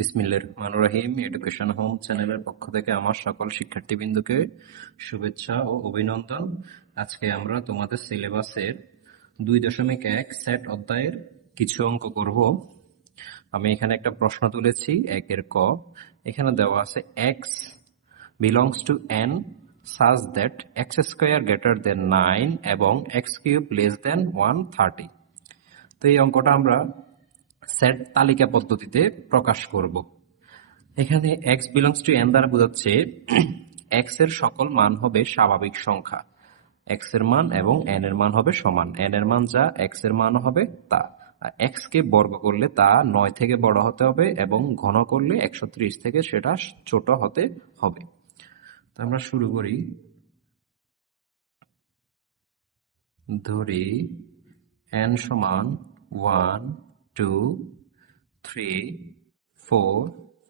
বিসমিল্লাহির রহমানির রহিম education home চ্যানেলের পক্ষ থেকে আমার সকল শিক্ষার্থীবৃন্দকে শুভেচ্ছা ও অভিনন্দন। আজকে আমরা তোমাদের সিলেবাসের দুই দশমিক এক সেট অধ্যায়ের কিছু অঙ্ক করব। আমি এখানে একটা প্রশ্ন তুলেছি, একের ক। এখানে দেওয়া আছে x belongs to N such that x square greater than nine এবং x cube less than one thirty তো এই অঙ্কটা আমরা সেট তালিকা পদ্ধতিতে প্রকাশ করব। এখানে এক্স বিলংস টু এন দ্বারা বোঝাচ্ছে এক্সের সকল মান হবে স্বাভাবিক সংখ্যা। এক্সের মান এবং এন এর মান হবে সমান। এন এর মান যা এক্সের মান হবে তা। এক্স কে বর্গ করলে তা নয় থেকে বড় হতে হবে এবং ঘন করলে একশো ত্রিশ থেকে সেটা ছোট হতে হবে। তো আমরা শুরু করি। ধরি এন সমান one two three four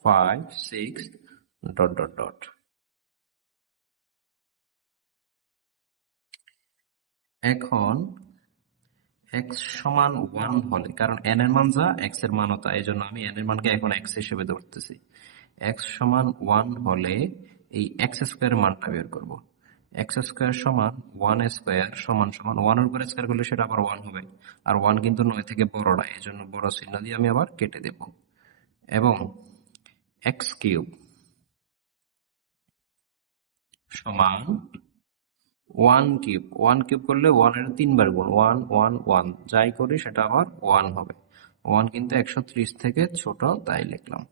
five six dot dot dot এখন এক্স সমান ওয়ান হলে, কারণ এন এর মান যা এক্সের মানও তা এই জন্য আমি এন এর মানকে এখন এক্স হিসেবে ধরতেছি। এক্স সমান ওয়ান হলে এই এক্স স্কোয়ারের মানটা বের করব। এক্স স্কোয়ার সমান ওয়ান স্কোয়ার সমান সমান ওয়ানের উপর স্কোয়ার করলে সেটা আবার ওয়ান হবে। আর ওয়ান কিন্তু নয় থেকে বড় না এই জন্য বড় চিহ্ন দিয়ে আমি আবার কেটে দেব। এবং এক্স কিউব সমান ওয়ান কিউব ওয়ান কিউব করলে ওয়ানের তিনবার গুণ, ওয়ান ওয়ান ওয়ান, যাই করি সেটা আবার ওয়ান হবে। ওয়ান কিন্তু একশো ত্রিশ থেকে ছোট, তাই লিখলাম।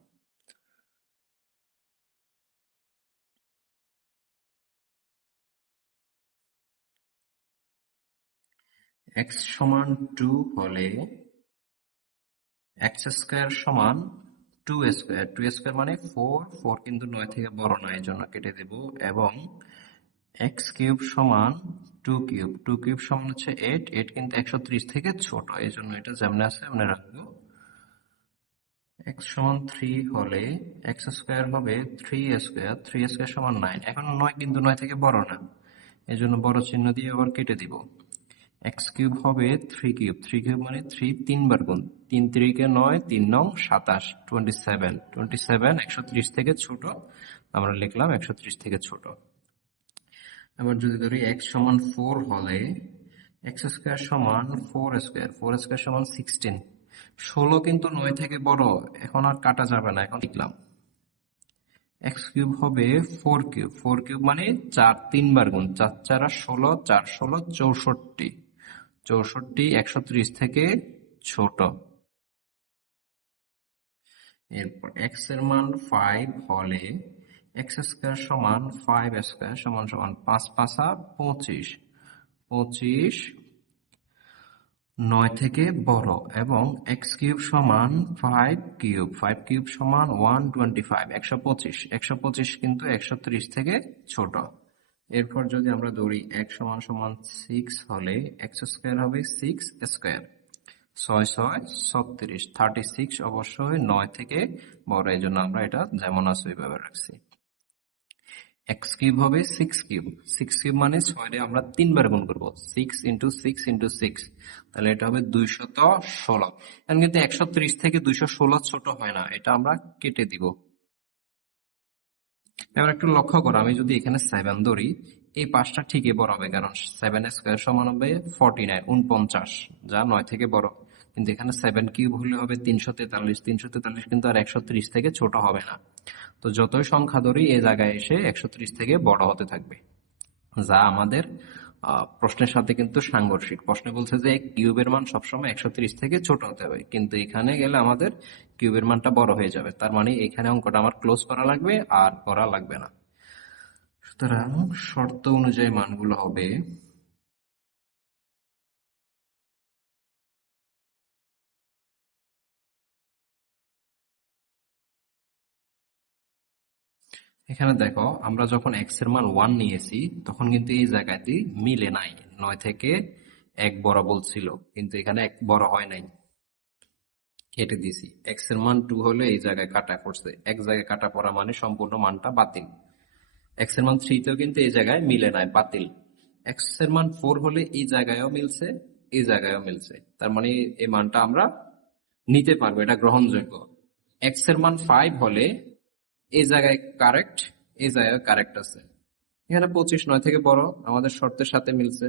এক্স সমান টু হলে এক্স স্কোয়ার সমান টু স্কোয়ার। টু স্কোয়ার মানে ফোর ফোর কিন্তু নয় থেকে বড় না এই জন্য কেটে দেব। এবং এক্স কিউব সমান টু কিউব। টু কিউব সমান হচ্ছে এইট এইট কিন্তু একশো ত্রিশ থেকে ছোট এই জন্য এটা যেমন আছে এমনি রাখব। এক্স সমান থ্রি হলে এক্স স্কোয়ার হবে থ্রি স্কোয়ার থ্রি স্কোয়ার সমান নাইন। এখন নয় কিন্তু নয় থেকে বড় না এই জন্য বড় চিহ্ন দিয়ে আবার কেটে দিব। এক্স কিউব হবে থ্রি কিউব থ্রি কিউব মানে থ্রি তিনবার গুণ। তিন তিরিকে নয়, তিন নং, সাতাশ। টোয়েন্টি সেভেন টোয়েন্টি সেভেন একশো ত্রিশ থেকে ছোট। আমরা লিখলাম একশো ত্রিশ থেকে ছোট। এবার যদি ধরি এক্স সমান ফোর হলে এক্স স্কোয়ার সমান ফোর স্কোয়ার ফোর স্কোয়ার সমান সিক্সটিন ষোলো কিন্তু নয় থেকে বড়। এখন আর কাটা যাবে না, এখন লিখলাম। এক্স কিউব হবে ফোর কিউব ফোর কিউব মানে চার, তিনবার গুণ। চার, চারা ষোলো, চার, ষোলো, চৌষট্টি। চৌষট্টি, একশো ত্রিশ থেকে ছোট। এরপর এক্সের মান ফাইভ হলে এক্স স্কোয়ার সমান ফাইভ স্কোয়ার সমান সমান পাঁচ পাঁচা পঁচিশ। পঁচিশ নয় থেকে বড় এবং এক্স কিউব সমান ফাইভ কিউব ফাইভ কিউব সমান ওয়ান টোয়েন্টি ফাইভ একশো পঁচিশ। একশো পঁচিশ কিন্তু একশো ত্রিশ থেকে ছোট। এরপর যদি আমরা ধরি এক সমান সমান সিক্স হলে এক্স স্কোয়ার হবে সিক্স স্কোয়ার ছয় ছয় ছত্রিশ থার্টি সিক্স অবশ্যই নয় থেকে বড় এই জন্য আমরা এটা যেমন আছে ওইভাবে রাখছি। এক্স কিউব হবে সিক্স কিউব সিক্স কিউব মানে ছয়রে আমরা তিনবার গুণ করব। Six into six into six তাহলে এটা হবে দুইশত ষোলো। এখন কিন্তু একশো ত্রিশ থেকে দুইশো ষোলো ছোট হয় না, এটা আমরা কেটে দিব। এবার একটু লক্ষ্য করো, আমি যদি এখানে সেভেন ধরি, এই পাঁচটা ঠিকই বড় হবে, কারণ সেভেন স্কোয়ার সমান হবে ফর্টি নাইন উনপঞ্চাশ যা নয় থেকে বড়। কিন্তু এখানে সেভেন কিউব হলে হবে তিনশো তেতাল্লিশ তিনশো তেতাল্লিশ কিন্তু আর একশো ত্রিশ থেকে ছোট হবে না। তো যতই সংখ্যা ধরি, এ জায়গায় এসে একশো ত্রিশ থেকে বড় হতে থাকবে। যা আমাদের প্রশ্নের সাথে কিন্তু সাংঘর্ষিক। প্রশ্নে বলছে যে, কিউবের মান সবসময় একশো ত্রিশ থেকে ছোট হতে হবে। কিন্তু এখানে গেলে আমাদের কিউবের মানটা বড় হয়ে যাবে। তার মানে এখানে অঙ্কটা আমার ক্লোজ করা লাগবে আর করা লাগবে না। সুতরাং শর্ত অনুযায়ী মানগুলো হবে এখানে দেখো, আমরা যখন এক্সের মান ওয়ান নিয়েছি, তখন কিন্তু এই জায়গাটি মিলে নাই। নয় থেকে এক বড় বলছিল কিন্তু এখানে এক বড় হয় নাই। কেটে দিছি এক্সের মান টু হলে এই জায়গায় কাটা পড়ছে। এক জায়গায় কাটা পড়া মানে সম্পূর্ণ মানটা বাতিল। এক্সের মান থ্রিতেও কিন্তু এই জায়গায় মিলে নাই, বাতিল। এক্সের মান ফোর হলে এই জায়গায়ও মিলছে, এই জায়গায়ও মিলছে। তার মানে এই মানটা আমরা নিতে পারব, এটা গ্রহণযোগ্য। এক্সের মান ফাইভ হলে এই জায়গায় কারেক্ট এই জায়গায় কারেক্ট আছে। এখানে পঁচিশ নয় থেকে বড়, আমাদের শর্তের সাথে মিলছে।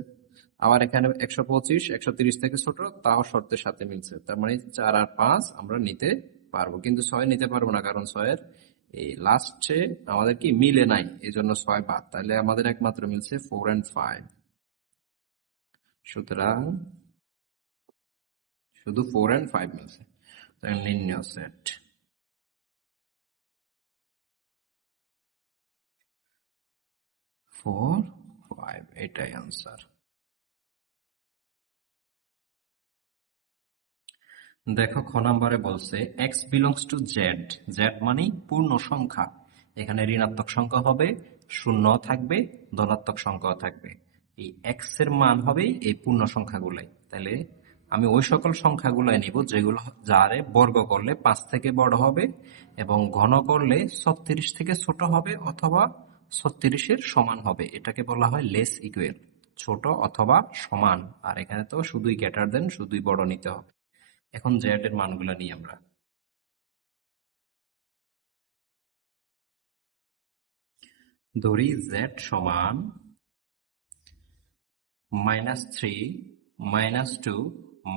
আবার এখানে একশো পঁচিশ, একশো তিরিশ থেকে ছোট, তাও শর্তের সাথে মিলছে। তার মানে চার আর পাঁচ আমরা নিতে পারব, কিন্তু ছয় নিতে পারব না, কারণ ছয়ের এই লাস্টে আমাদের কি মিলে নাই এই জন্য ছয় বাদ। তাহলে আমাদের একমাত্র মিলছে ফোর অ্যান্ড ফাইভ সুতরাং শুধু ফোর অ্যান্ড ফাইভ মিলছে। নির্ণয় সেট ফোর ফাইভ এটাই আনসার দেখো, খ নাম্বারে বলছে x belongs to Z Z মানে পূর্ণ সংখ্যা। এখানে ঋণাত্মক সংখ্যা হবে, শূন্য থাকবে, ধনাত্মক সংখ্যাও থাকবে। এই এক্সের মান হবে এই পূর্ণ সংখ্যাগুলাই। তাহলে আমি ওই সকল সংখ্যাগুলাই নিব, যেগুলো যারে বর্গ করলে পাঁচ থেকে বড় হবে এবং ঘন করলে ছত্রিশ থেকে ছোট হবে অথবা ছত্রিশের সমান হবে। এটাকে বলা হয় লেস ইকুয়াল ছোট অথবা সমান। আর এখানে তো শুধুই গ্রেটার দেন শুধুই বড় নিতে হবে। এখন জেড এর মানগুলো নিই আমরা। ধরি জেড সমান minus three minus two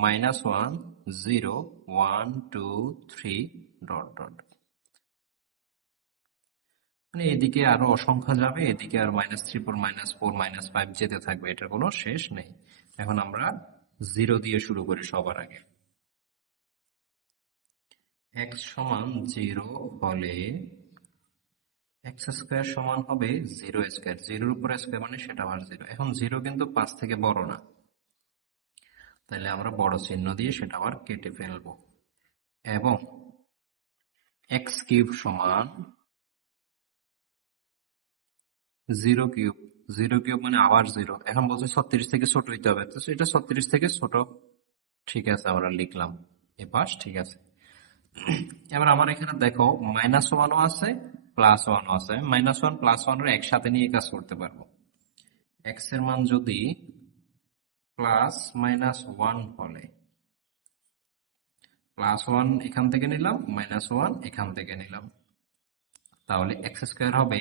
minus one zero one two three dot dot মানে এদিকে আরও অসংখ্য যাবে, এদিকে আর minus three four minus four minus five যেতে থাকবে, এটার কোনো শেষ নেই। এখন আমরা জিরো দিয়ে শুরু করি সবার আগে। এক্স সমান জিরো হলে এক্স স্কোয়ার সমান হবে জিরো স্কোয়ার জিরোর উপর স্কোয়ার মানে সেটা আবার জিরো এখন জিরো কিন্তু পাঁচ থেকে বড় না। তাহলে আমরা বড় চিহ্ন দিয়ে সেটা আবার কেটে ফেলব। এবং এক্স কিউব সমান জিরো কিউব জিরো কিউব মানে আবার জিরো এখন বলছে ছত্রিশ থেকে ছোট হইতে হবে। তো এটা ছত্রিশ থেকে ছোট। ঠিক আছে, আমরা লিখলাম। এ পাশ, ঠিক আছে। এবার আমার এখানে দেখো মাইনাস ওয়ানও আছে প্লাস ওয়ানও আছে। মাইনাস ওয়ান প্লাস ওয়ান একসাথে নিয়ে কাজ করতে পারব। এক্সের মান যদি প্লাস মাইনাস ওয়ান হলে প্লাস ওয়ান এখান থেকে নিলাম মাইনাস ওয়ান এখান থেকে নিলাম। তাহলে এক্স স্কোয়ার হবে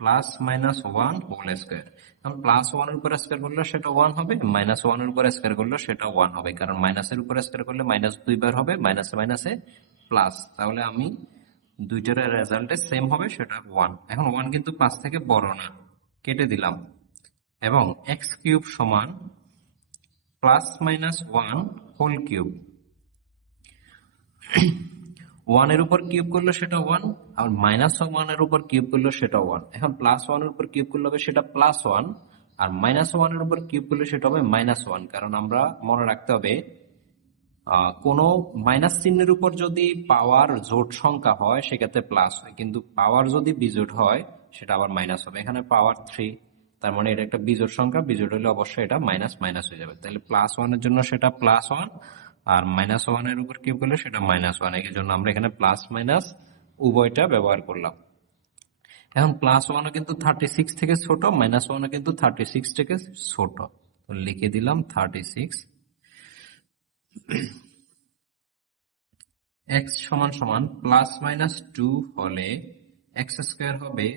plus minus one whole square কারণ প্লাস ওয়ানের উপর স্কোয়ার করলে সেটা ওয়ান হবে মাইনাস ওয়ানের উপর স্কোয়ার করলে সেটা ওয়ান হবে। কারণ মাইনাসের উপর স্কোয়ার করলে মাইনাস দুইবার হবে মাইনাসে মাইনাসে প্লাস তাহলে আমি দুইটার রেজাল্টে সেম হবে, সেটা ওয়ান এখন ওয়ান কিন্তু পাঁচ থেকে বড় না, কেটে দিলাম। এবং এক্স কিউব সমান plus minus one whole cube ওয়ানের উপর কিউব করলে সেটা ওয়ান আর মাইনাস ওয়ানের উপর কিউব করলে সেটা ওয়ান এখন প্লাস ওয়ানের উপর কিউব করলে হবে সেটা প্লাস ওয়ান আর মাইনাস ওয়ানের উপর কিউব করলে সেটা হবে মাইনাস ওয়ান কারণ আমরা মনে রাখতে হবে কোনো মাইনাস চিহ্নের উপর যদি পাওয়ার জোট সংখ্যা হয়, সেক্ষেত্রে প্লাস হয়। কিন্তু পাওয়ার যদি বিজোট হয়, সেটা আবার মাইনাস হবে। এখানে পাওয়ার থ্রি তার মানে এটা একটা বিজোট সংখ্যা। বিজোট হলে অবশ্যই এটা মাইনাস মাইনাস হয়ে যাবে। তাহলে প্লাস ওয়ানের জন্য সেটা প্লাস ওয়ান আর মাইনাস ওয়ানের উপর কিউব করলে সেটা মাইনাস ওয়ান এই জন্য আমরা এখানে প্লাস মাইনাস উভয়টা ব্যবহার করলাম। এখন প্লাস ওয়ানও কিন্তু থার্টি সিক্স থেকে ছোট মাইনাস ওয়ানও কিন্তু থার্টি সিক্স থেকে ছোট। তো লিখে দিলাম থার্টি সিক্স এক্স সমান সমান প্লাস মাইনাস টু হলে এক্স স্কোয়ার হবে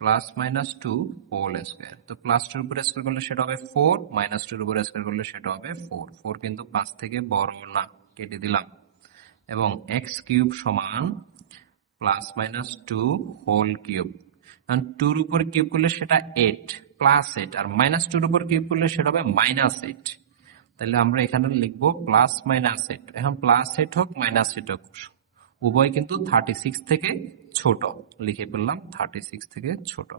plus minus two whole square তো প্লাস টুর উপর স্কোয়ার করলে সেটা হবে ফোর মাইনাস টুর উপর স্কোয়ার করলে সেটা হবে ফোর ফোর কিন্তু পাঁচ থেকে বড় না, কেটে দিলাম। এবং এক্স কিউব সমান plus minus two whole cube টুর উপর কিউব করলে সেটা এইট প্লাস এইট আর মাইনাস টুর উপর কিউব করলে সেটা হবে মাইনাস এইট তাহলে আমরা এখানে লিখব প্লাস মাইনাস এইট এখন প্লাস এইট হোক মাইনাস এইট হোক। উভয় কিন্তু থার্টি সিক্স থেকে ছোট। লিখে ফেললাম থার্টি সিক্স থেকে ছোট।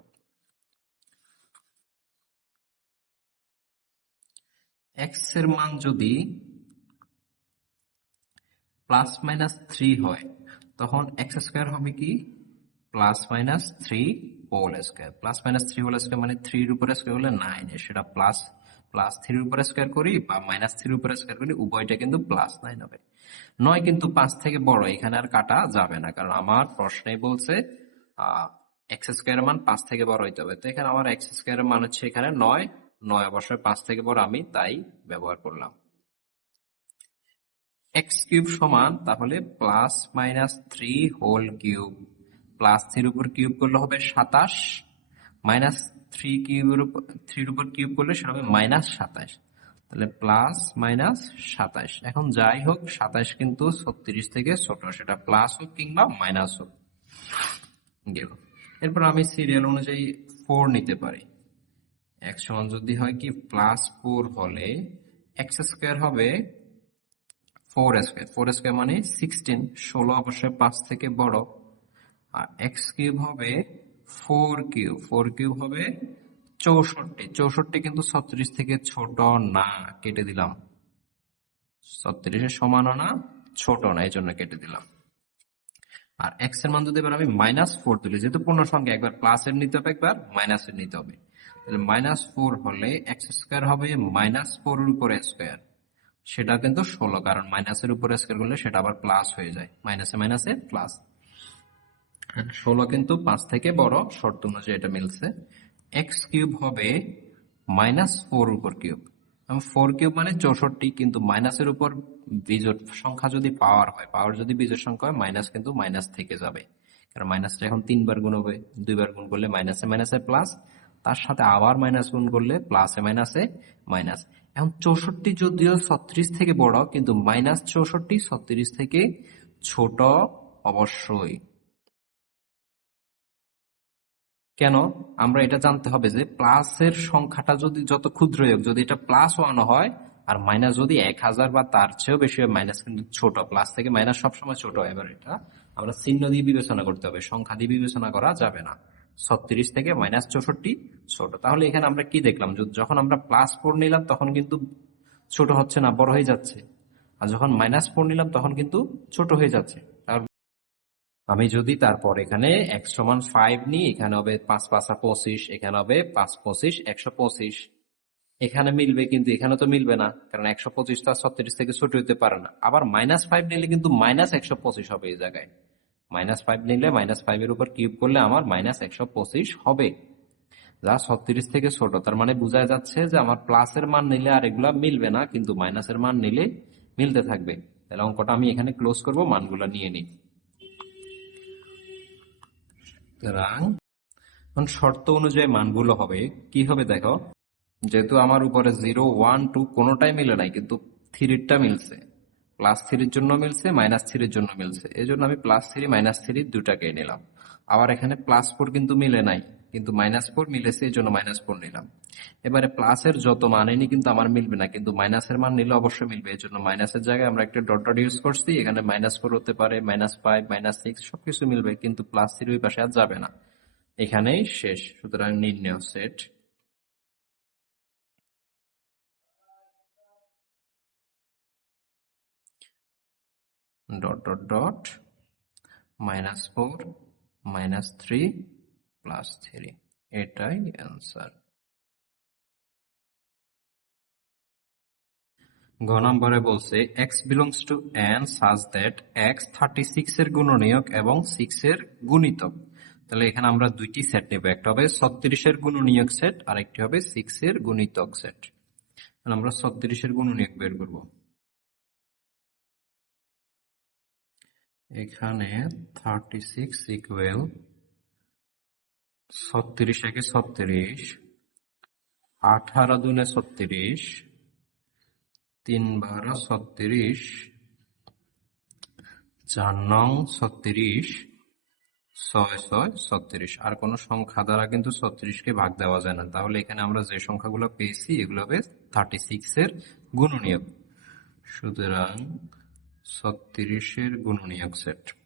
এক্সের মান যদি প্লাস মাইনাস থ্রি হয়, তখন এক্স স্কোয়ার হবে কি? Plus minus three whole square plus minus three whole square মানে থ্রির উপরে স্কোয়ার হলে নাইন সেটা প্লাস প্লাস থ্রির উপরে স্কোয়ার করি বা মাইনাস থ্রির উপরে স্কোয়ার করি, উভয়টা কিন্তু প্লাস নাইন হবে। নয় কিন্তু পাঁচ থেকে বড়, এখানে আর কাটা যাবে না, কারণ আমার প্রশ্নে বলছে এক্স মান পাঁচ থেকে বড় হইতে হবে। তো এখানে আমার এক্স মান হচ্ছে এখানে নয় নয় অবশ্যই পাঁচ থেকে বড় আমি তাই ব্যবহার করলাম। এক্স কিউব সমান তাহলে plus minus three whole cube plus থ্রির উপর কিউব করলে হবে সাতাশ মাইনাস থ্রি কিউবের উপর থ্রির উপর কিউব করলে সেটা হবে মাইনাস সাতাশ। তাহলে প্লাস মাইনাস সাতাশ। এখন যাই হোক, সাতাশ কিন্তু ছত্রিশ থেকে ছোট সেটা প্লাস হোক কিংবা মাইনাস হোক। গেল। এরপর আমি সিরিয়াল অনুযায়ী ফোর নিতে পারি। এক সমান যদি হয় কি প্লাস ফোর হলে এক্স স্কোয়ার হবে ফোর স্কোয়ার ফোর স্কোয়ার মানে সিক্সটিন ষোলো অবশ্যই পাঁচ থেকে বড়। আর এক্স কিউব হবে ফোর কিউব ফোর কিউব হবে চৌষট্টি। চৌষট্টি কিন্তু ছত্রিশ থেকে ছোট না, কেটে দিলাম। ছত্রিশের সমানও না, ছোট না, এই জন্য কেটে দিলাম। আর এক্সের মান যদি এবার আমি মাইনাস ফোর তুলি, যেহেতু পূর্ণ সংখ্যা একবার প্লাস এর নিতে হবে, একবার মাইনাস এর নিতে হবে। তাহলে মাইনাস ফোর হলে এক্স স্কোয়ার হবে মাইনাস ফোর এর উপরে স্কোয়ার সেটা কিন্তু ষোলো, কারণ মাইনাসের উপরে স্কোয়ার করলে সেটা আবার প্লাস হয়ে যায়। মাইনাসে মাইনাসে প্লাস ষোলো কিন্তু পাঁচ থেকে বড় শর্ত অনুযায়ী এটা মিলছে। এক্স কিউব হবে মাইনাস ফোর উপর কিউব ফোর কিউব মানে চৌষট্টি, কিন্তু মাইনাসের উপর বিজোট সংখ্যা যদি পাওয়ার হয়, পাওয়ার যদি বিজোট সংখ্যা হয় মাইনাস কিন্তু মাইনাস থেকে যাবে। কারণ মাইনাসটা এখন তিনবার গুণ হবে, দুইবার গুণ করলে মাইনাসে মাইনাসে প্লাস তার সাথে আবার মাইনাস গুণ করলে প্লাসে মাইনাসে মাইনাস এখন চৌষট্টি যদিও ছত্রিশ থেকে বড়, কিন্তু মাইনাস চৌষট্টি, ছত্রিশ থেকে ছোট অবশ্যই। কেন? আমরা এটা জানতে হবে যে প্লাসের সংখ্যাটা যদি যত ক্ষুদ্র হোক, যদি এটা প্লাস ওয়ান হয়, আর মাইনাস যদি এক হাজার বা তার চেয়েও বেশি হয়, মাইনাস কিন্তু ছোট, প্লাস থেকে মাইনাস সবসময় ছোট হয় এবার এটা, আমরা চিহ্ন দিয়ে বিবেচনা করতে হবে, সংখ্যা দিয়ে বিবেচনা করা যাবে না। ছত্রিশ থেকে মাইনাস চৌষট্টি ছোট। তাহলে এখানে আমরা কি দেখলাম? যখন আমরা প্লাস ফোর নিলাম, তখন কিন্তু ছোট হচ্ছে না, বড় হয়ে যাচ্ছে। আর যখন মাইনাস ফোর নিলাম, তখন কিন্তু ছোট হয়ে যাচ্ছে। আমি যদি তারপর এখানে এক্স সমান ফাইভ নিই, এখানে হবে পাঁচ পাঁচা পঁচিশ, এখানে হবে পাঁচ পঁচিশ, একশো পঁচিশ। এখানে মিলবে কিন্তু, এখানে তো মিলবে না, কারণ একশো পঁচিশ তো ছত্রিশ থেকে ছোট হতে পারে না। আবার মাইনাস ফাইভ নিলে কিন্তু মাইনাস একশো পঁচিশ হবে এই জায়গায়। মাইনাস ফাইভ নিলে মাইনাস ফাইভ এর উপর কিউব করলে আমার মাইনাস একশো পঁচিশ হবে। যা ছত্রিশ থেকে ছোট, তার মানে বোঝা যাচ্ছে যে আমার প্লাসের মান নিলে আর এগুলা মিলবে না, কিন্তু মাইনাসের মান নিলে মিলতে থাকবে। তাহলে অঙ্কটা আমি এখানে ক্লোজ করব, মানগুলো নিয়ে নিই। সুতরাং, এখন শর্ত অনুযায়ী মানগুলো হবে। কি হবে দেখো? যেহেতু আমার উপরে জিরো ওয়ান টু কোনোটাই মিলে নাই, কিন্তু থ্রিটা মিলছে। প্লাস থ্রির জন্য মিলছে মাইনাস থ্রির জন্য মিলছে। এই জন্য আমি প্লাস থ্রি মাইনাস থ্রি দুটাকে নিলাম। আবার এখানে প্লাস ফোর কিন্তু মিলে নাই। কিন্তু মাইনাস ফোর মিলেছে এই জন্য মাইনাস ফোর নিলাম। এবারে প্লাসের যত মান, এনে কিন্তু আমার মিলবে না, কিন্তু মাইনাসের মান নিলে অবশ্যই মিলবে। এই জন্য মাইনাসের জায়গায় আমরা একটা ডট ডট ইউজ করছি, এখানে মাইনাস ফোর হতে পারে মাইনাস ফাইভ মাইনাস সিক্স সবকিছু মিলবে, কিন্তু প্লাস থ্রি ওই পাশে আর যাবে না। এখানেই শেষ, সুতরাং নির্ণয় set dot dot dot minus four minus three plus three এটাই অ্যান্সার ঘ নম্বরে বলছে x belongs to n such that x thirty six এর গুণনীয়ক এবং সিক্স এর গুণিতক। তাহলে এখানে আমরা দুইটি সেট নেব, একটা হবে ছত্রিশের গুণনীয়ক সেট আর একটি হবে সিক্স এর গুণিতক সেট তাহলে আমরা ছত্রিশের গুণনীয়ক বের করব। এখানে থার্টি সিক্স ইকুয়াল ছত্রিশ একে ছত্রিশ, আঠারো দুনে ছত্রিশ, তিন বারো ছত্রিশ, চার নং ছত্রিশ, ছয় ছয় ছত্রিশ। আর কোন সংখ্যা দ্বারা কিন্তু ছত্রিশকে ভাগ দেওয়া যায় না। তাহলে এখানে আমরা যে সংখ্যাগুলো পেয়েছি, এগুলো হবে থার্টি সিক্স এর গুণনীয়ক। সুতরাং ছত্রিশের গুণনীয়ক set.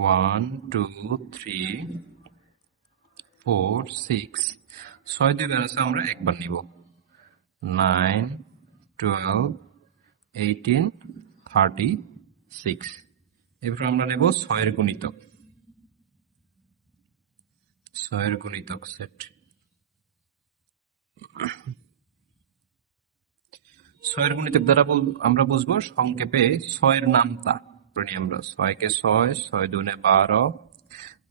One two three four six ছয় দুই আছে আমরা একবার নিব। Nine twelve eighteen thirty six এরপর আমরা নেব ছয়ের গুণিতক। ছয়ের গুণিতক সেট ছয়ের গুণিতক দ্বারা আমরা বুঝব সংক্ষেপে ছয়ের নামতা। পড়ি আমরা ছয়কে ছয় ছয় দুনে বারো,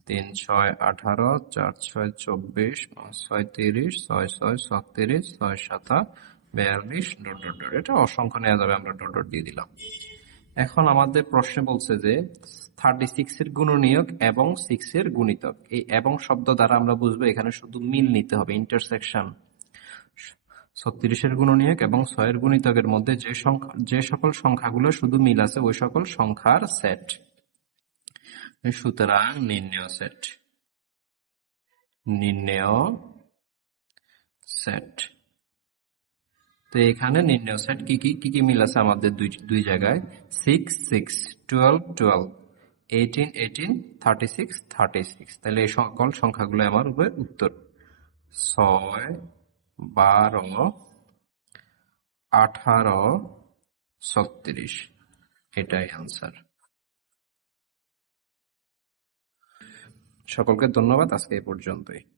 তিন ছয় আঠারো, চার ছয় চব্বিশ, পাঁচ ছয় তিরিশ, ছয় ছয় ছত্রিশ, ছয় সাতা বিয়াল্লিশ, ডট ডট ডট। এটা অসংখ্য নেওয়া যাবে, আমরা ডট ডট দিয়ে দিলাম। এখন আমাদের প্রশ্নে বলছে যে থার্টি সিক্স এর গুণনীয়ক এবং সিক্স এর গুণিতক। এই এবং শব্দ দ্বারা আমরা বুঝব এখানে শুধু মিল নিতে হবে ইন্টারসেকশন ছত্রিশের গুণনীয়ক এবং ছয়ের গুণিতকের মধ্যে যে সংখ্যা, যে সকল সংখ্যাগুলো শুধু মিল আছে, ওই সকল সংখ্যার সেট। সুতরাং নির্ণয় সেট। নির্ণয় সেট। তো এখানে নির্ণয় সেট কি কি কি কি মিল আছে আমাদের দুই দুই জায়গায়? Six six twelve twelve eighteen eighteen thirty six thirty six তাহলে এই সকল সংখ্যাগুলো আমার হবে উত্তর। ছয় বারো আঠারো ছত্রিশ। এটাই আনসার সকলকে ধন্যবাদ আজকে এ পর্যন্তই।